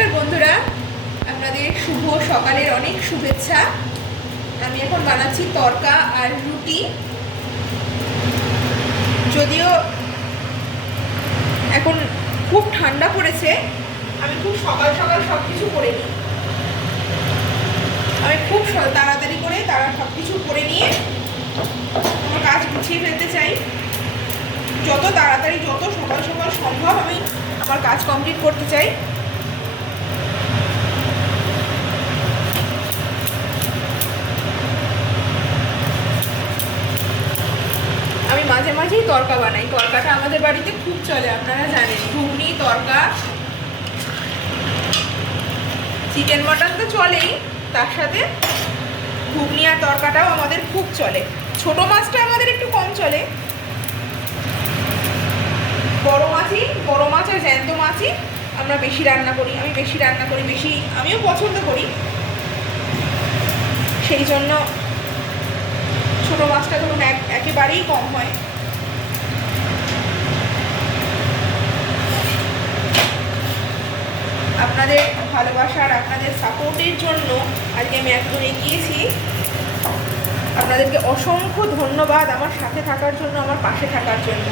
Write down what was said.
নমস্কার বন্ধুরা, আপনাদের শুভ সকালের অনেক শুভেচ্ছা। আমি এখন বানাচ্ছি তড়কা আর রুটি। যদিও এখন খুব ঠান্ডা পড়েছে, আমি খুব সকাল সকাল সব কিছু করে নিই। আমি খুব তাড়াতাড়ি করে সব কিছু করে নিয়ে আমার কাজ গুছিয়ে ফেলতে চাই। যত তাড়াতাড়ি যত সকাল সকাল সম্ভব আমি আমার কাজ কমপ্লিট করতে চাই। আমি মাঝে মাঝেই তড়কা বানাই। তড়কাটা আমাদের বাড়িতে খুব চলে, আপনারা জানেন। ঘুগনি, তড়কা, চিকেন মটন তো চলেই, তার সাথে ঘুগনি আর তড়কাটাও আমাদের খুব চলে। ছোট মাছটা আমাদের একটু কম চলে। বড় মাছ আর জ্যান্ত মাছই আমরা বেশি রান্না করি। আমি বেশি রান্না করি, বেশি আমিও পছন্দ করি। সেই জন্য ছোট মাছটা ধরুন একেবারেই কম হয়। আপনাদের ভালোবাসার, আপনাদের সাপোর্টের জন্য আজকে আমি একদম এগিয়েছি। আপনাদেরকে অসংখ্য ধন্যবাদ আমার সাথে থাকার জন্য, আমার পাশে থাকার জন্য।